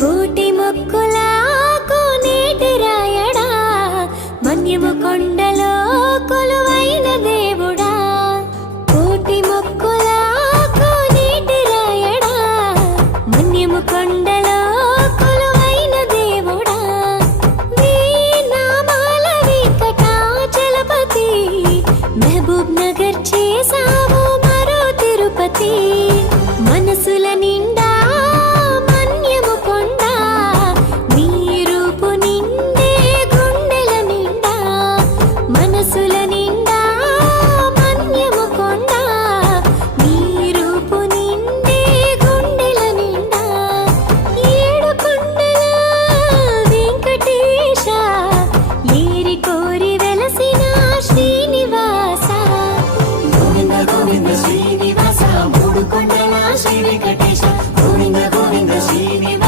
కోటి మొక్కులాకు నేటి రాయడా? మన్యము కొండలో కొలువైన దేవుడా? కోటి మొక్కులాకు నేటి రాయడా? మన్యము కొండలో నగర్ చేసావు మరో తిరుపతి. మనసుల నిండా in the sea.